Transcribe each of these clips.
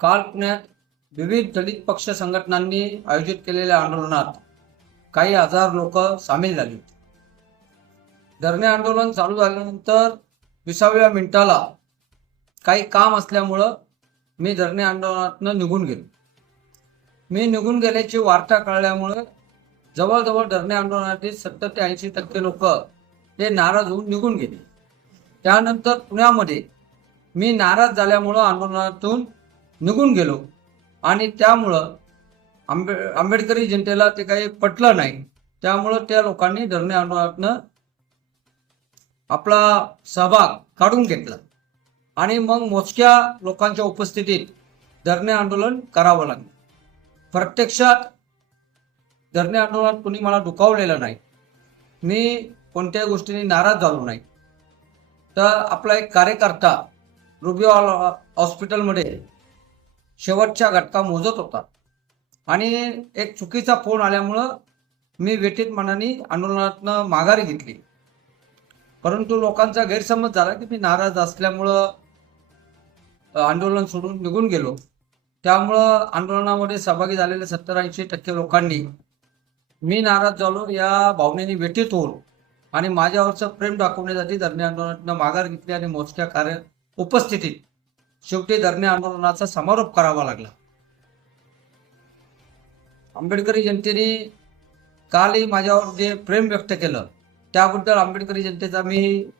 काल पुण्यात विविध दलित पक्ष संघटनांनी आयोजित केलेल्या आंदोलनात काही हजार लोक सामील झाली होती. धरणे आंदोलन चालू झाल्यानंतर विसाव्या मिनिटाला काही काम असल्यामुळं मी धरणे आंदोलनातनं निघून गेलो. मी निघून गेल्याची वार्ता कळल्यामुळं जवळजवळ धरणे आंदोलनातील सत्तर ते ऐंशी टक्के लोक हे नाराज होऊन निघून गेले. त्यानंतर पुण्यामध्ये मी नाराज झाल्यामुळं आंदोलनातून निघून गेलो. आणि त्यामुळं आंबे आंबेडकरी जनतेला ते काही पटलं नाही. त्यामुळं त्या लोकांनी धरणे आंदोलनातनं आपला सहभाग काढून घेतला. आणि मग मोजक्या लोकांच्या उपस्थितीत धरणे आंदोलन करावं लागलं. प्रत्यक्षात धरणे आंदोलनात कुणी मला दुखावलेलं नाही. मी कोणत्याही गोष्टीने नाराज झालो नाही. तर आपला एक कार्यकर्ता रुबिओ हॉस्पिटलमध्ये शेवटच्या घटका मोजत होता. आणि एक चुकीचा फोन आल्यामुळं मी वेटीत मनाने आंदोलनातनं माघार घेतली. परंतु लोकांचा गैरसमज झाला की मी नाराज असल्यामुळं आंदोलन सोडून निघून गेलो. त्यामुळं आंदोलनामध्ये सहभागी झालेल्या सत्तर ऐंशी टक्के लोकांनी मी नाराज झालो या भावनेने वेटीत होऊन आणि माझ्यावरचं प्रेम दाखवण्यासाठी धरणे आंदोलनातनं माघार घेतली आणि मोजक्या कार्य उपस्थितीत शेवटी धरणे आंदोलनाचा समारोप करावा लागला. आंबेडकरी जनतेने कालही माझ्यावर जे प्रेम व्यक्त केलं त्याबद्दल आंबेडकरी जनतेचा मी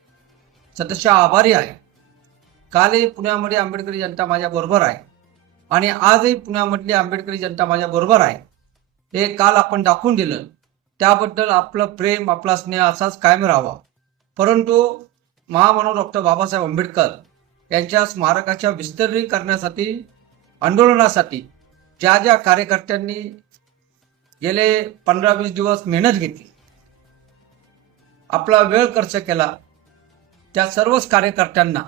सदस्य आभारी आहे. कालही पुण्यामध्ये आंबेडकरी जनता माझ्या बरोबर आहे आणि आजही पुण्यामधली आंबेडकरी जनता माझ्या बरोबर आहे हे काल आपण दाखवून दिलं. त्याबद्दल आपलं प्रेम आपला स्नेह असाच कायम राहावा. परंतु महामानव डॉक्टर बाबासाहेब आंबेडकर यांच्या स्मारकाच्या विस्तारीकरणासाठी आंदोलनासाठी ज्या ज्या कार्यकर्त्यांनी गेले पंधरा वीस दिवस मेहनत घेतली आपला वेळ खर्च केला त्या सर्वच कार्यकर्त्यांना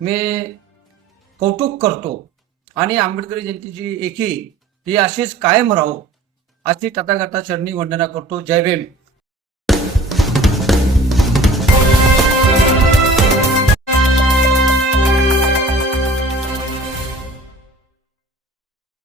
मी कौतुक करतो आणि आंबेडकरी जयंतीची एकी ही अशीच कायम राहो अशी तथागता चरणी वंदना करतो. जय भीम.